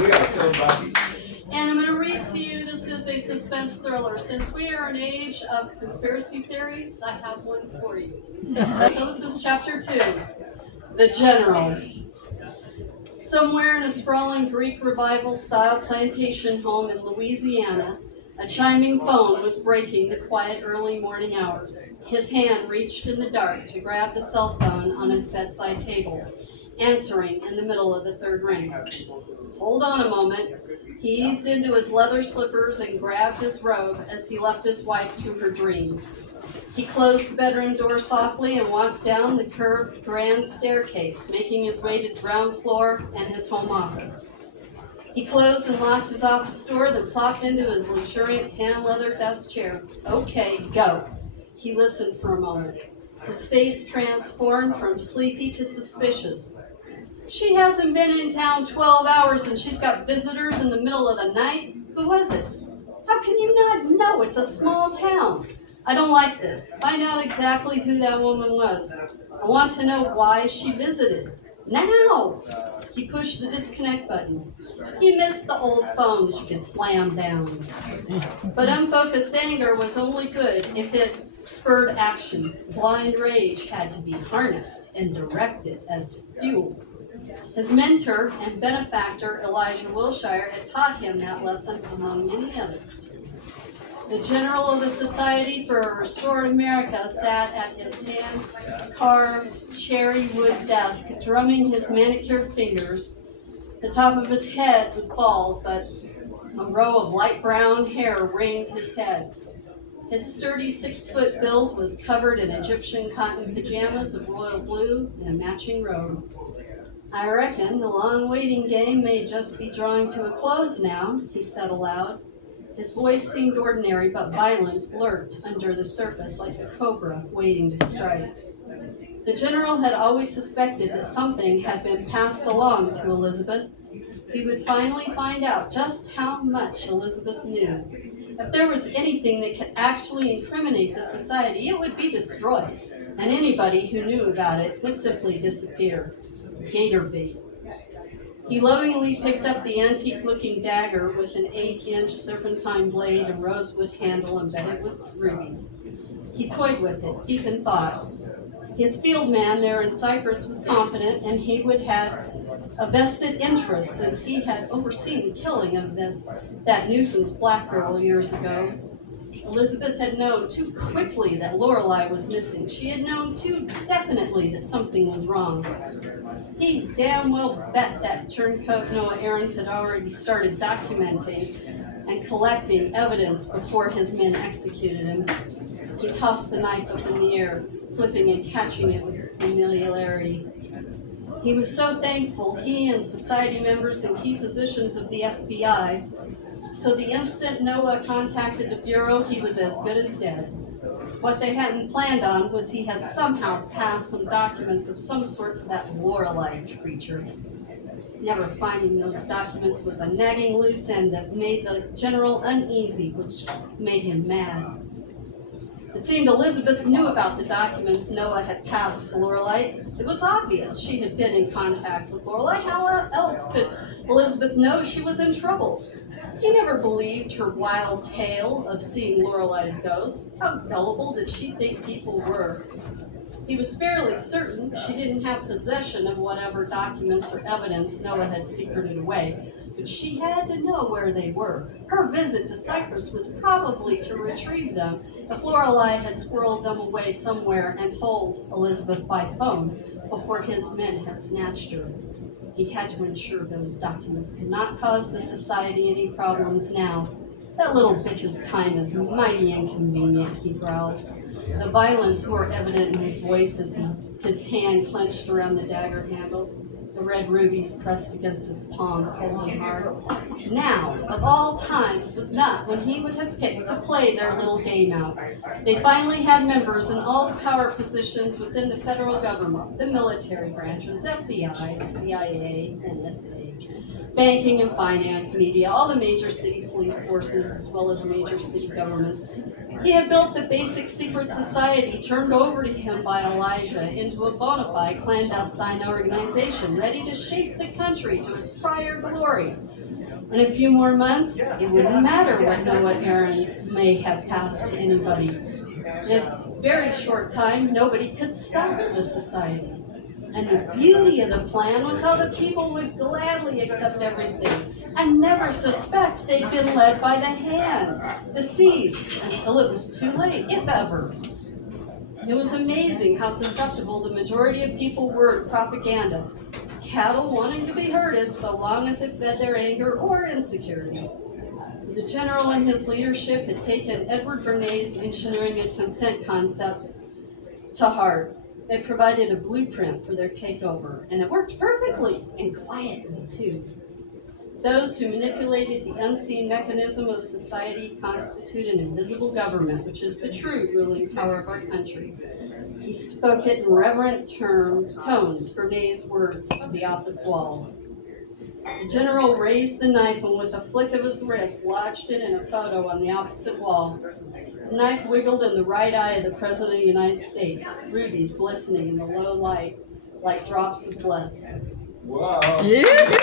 And I'm going to read to you, this is a suspense thriller. Since we are in an age of conspiracy theories, I have one for you. So this is chapter 2, The General. Somewhere in a sprawling Greek revival-style plantation home in Louisiana, a chiming phone was breaking the quiet early morning hours. His hand reached in the dark to grab the cell phone on his bedside table, answering in the middle of the third ring. Hold on a moment. He eased into his leather slippers and grabbed his robe as he left his wife to her dreams. He closed the bedroom door softly and walked down the curved grand staircase, making his way to the ground floor and his home office. He closed and locked his office door, then plopped into his luxuriant tan leather desk chair. Okay, go. He listened for a moment. His face transformed from sleepy to suspicious. She hasn't been in town 12 hours and she's got visitors in the middle of the night? Who was it? How can you not know? It's a small town. I don't like this. Find out exactly who that woman was. I want to know why she visited. Now! He pushed the disconnect button. He missed the old phones you could slam down. But unfocused anger was only good if it spurred action. Blind rage had to be harnessed and directed as fuel. His mentor and benefactor, Elijah Wilshire, had taught him that lesson among many others. The general of the Society for a Restored America sat at his hand-carved cherry wood desk, drumming his manicured fingers. The top of his head was bald, but a row of light brown hair ringed his head. His sturdy 6-foot build was covered in Egyptian cotton pajamas of royal blue and a matching robe. I reckon the long waiting game may just be drawing to a close now, he said aloud. His voice seemed ordinary, but violence lurked under the surface like a cobra waiting to strike. The general had always suspected that something had been passed along to Elizabeth. He would finally find out just how much Elizabeth knew. If there was anything that could actually incriminate the society, it would be destroyed, and anybody who knew about it would simply disappear. Gator bait. He lovingly picked up the antique-looking dagger with an 8-inch serpentine blade and rosewood handle embedded with rubies. He toyed with it, deep in thought. His field man there in Cyprus was confident, and he would have a vested interest since he had overseen the killing of that nuisance black girl years ago. Elizabeth had known too quickly that Loralie was missing. She had known too definitely that something was wrong. He damn well bet that turncoat Noah Aarons had already started documenting and collecting evidence before his men executed him. He tossed the knife up in the air, flipping and catching it with familiarity. He was so thankful he and society members in key positions of the FBI, so the instant Noah contacted the Bureau, he was as good as dead. What they hadn't planned on was he had somehow passed some documents of some sort to that Loralie creature. Never finding those documents was a nagging loose end that made the general uneasy, which made him mad. It seemed Elizabeth knew about the documents Noah had passed to Loralie. It was obvious she had been in contact with Loralie. How else could Elizabeth know she was in trouble? He never believed her wild tale of seeing Loralie's ghost. How gullible did she think people were? He was fairly certain she didn't have possession of whatever documents or evidence Noah had secreted away, but she had to know where they were. Her visit to Cyprus was probably to retrieve them if Loralie had squirreled them away somewhere and told Elizabeth by phone before his men had snatched her. He had to ensure those documents could not cause the society any problems now. That little bitch's time is mighty inconvenient, he growled. The violence more evident in his voice as his hand clenched around the dagger handle. The red rubies pressed against his palm cold and hard. Now, of all times, was not when he would have picked to play their little game out. They finally had members in all the power positions within the federal government, the military branches, FBI, the CIA, NSA, banking and finance, media, all the major city police forces, as well as major city governments. He had built the basic secret society turned over to him by Elijah into a bona fide clandestine organization ready to shape the country to its prior glory. In a few more months, it wouldn't matter what Noah errands may have passed to anybody. In a very short time, nobody could stop the society. And the beauty of the plan was how the people would gladly accept everything and never suspect they'd been led by the hand, deceived until it was too late, if ever. It was amazing how susceptible the majority of people were to propaganda, cattle wanting to be herded so long as it fed their anger or insecurity. The general and his leadership had taken Edward Bernays' engineering and consent concepts to heart. They provided a blueprint for their takeover, and it worked perfectly and quietly, too. Those who manipulated the unseen mechanism of society constitute an invisible government, which is the true ruling power of our country. He spoke it in reverent tones, Bernays' words to the office walls. The general raised the knife and with a flick of his wrist lodged it in a photo on the opposite wall. The knife wiggled in the right eye of the President of the United States, rubies glistening in the low light like drops of blood. Wow. Yeah.